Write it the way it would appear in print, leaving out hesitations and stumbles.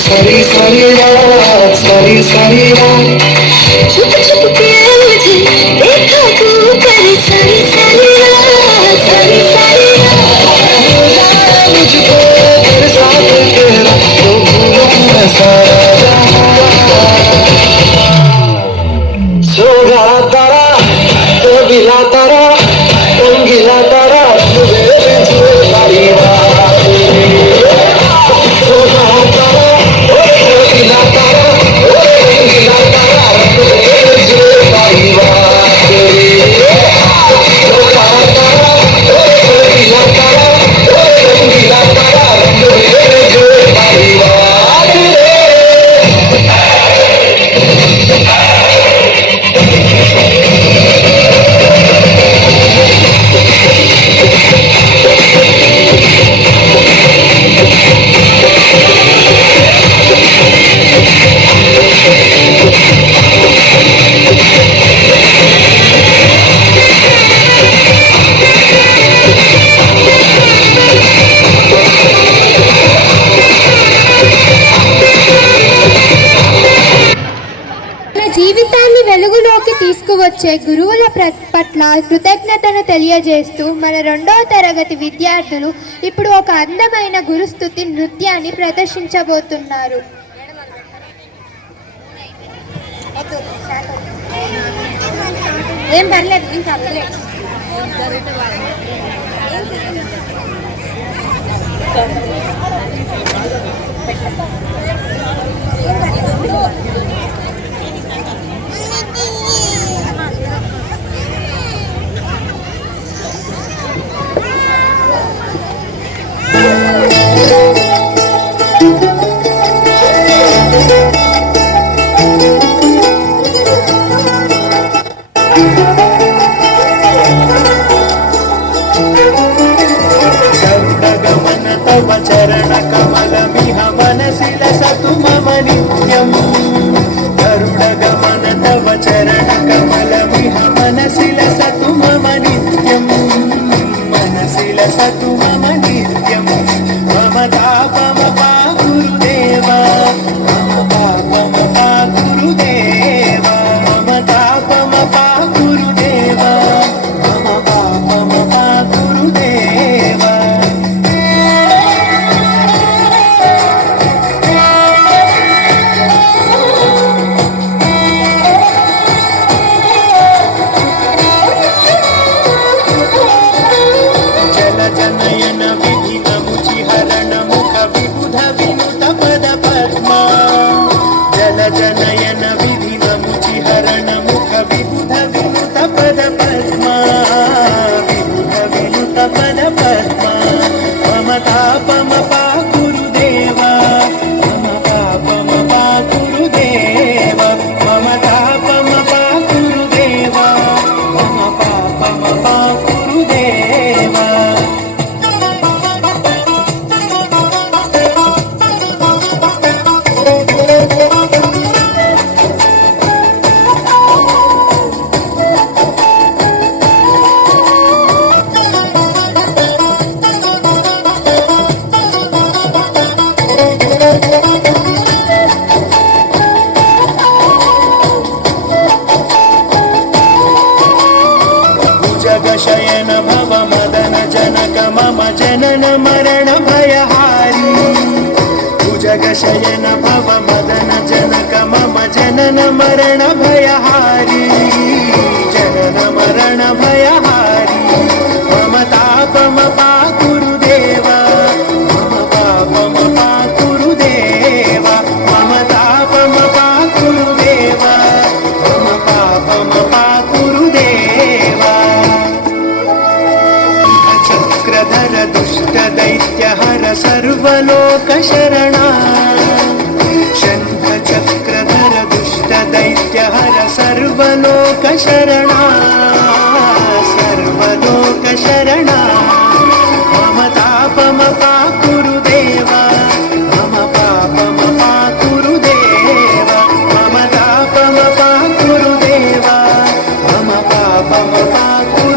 सारी सारी रात सारी सारी रात छुप छुप के मुझे देखा तू कर सारी सारी रात सारी सारी रात मुझको तेरे साथ तेरा तो भूलूं मैं सारा सो गया तारा तो गिला तारा तुम गिला तारा तुझे बिछुए सारी रात सो गया तारा జీవితాన్ని వెలుగులోకి తీసుకువచ్చే గురువుల పట్ల కృతజ్ఞతను తెలియజేస్తూ మన 2వ తరగతి విద్యార్థులు ఇప్పుడు ఒక అందమైన గురుస్తుతి నృత్యాన్ని ప్రదర్శించబోతున్నారు. ఏం పర్లేదు, ఇంకా పర్లేదు. చరణ కమలమిహ మనసిల సతు మమ నిత్యం గరుడ గమన తవ చరణ కమలమిహ మనసిల సతు మమ నిత్యం మనసిల సతు మమ నిత్యం మమ తాపమ పా గురుదేవా మమ తాపమ పా గురుదేవా మమ తాపమ పా గురుదేవా మమ తాపమ పా గురుదేవా शयन भव मदन जनक मम जनन मरण भयहारी भुजग शयन भव मदन जनक मम जनन मरण भयहारी जनन मरण भयहारी मम तापम पाकुरुदेवा मम पापम पाकुरुदेवा मम तापम पाकुरुदेवा मम पापम पाकुरुदेवा चक्रधर दुष्ट दैत्य हर सर्वलोक शरणा शंख चक्रधर दुष्ट दैत्य हर सर्वलोक शरणा सर्वलोक शरणा मम तापम पाकुरुदेवा मम पापम पाकुरुदेवा मम तापम पाकुरुदेवा मम पापम पाकुरुदेवा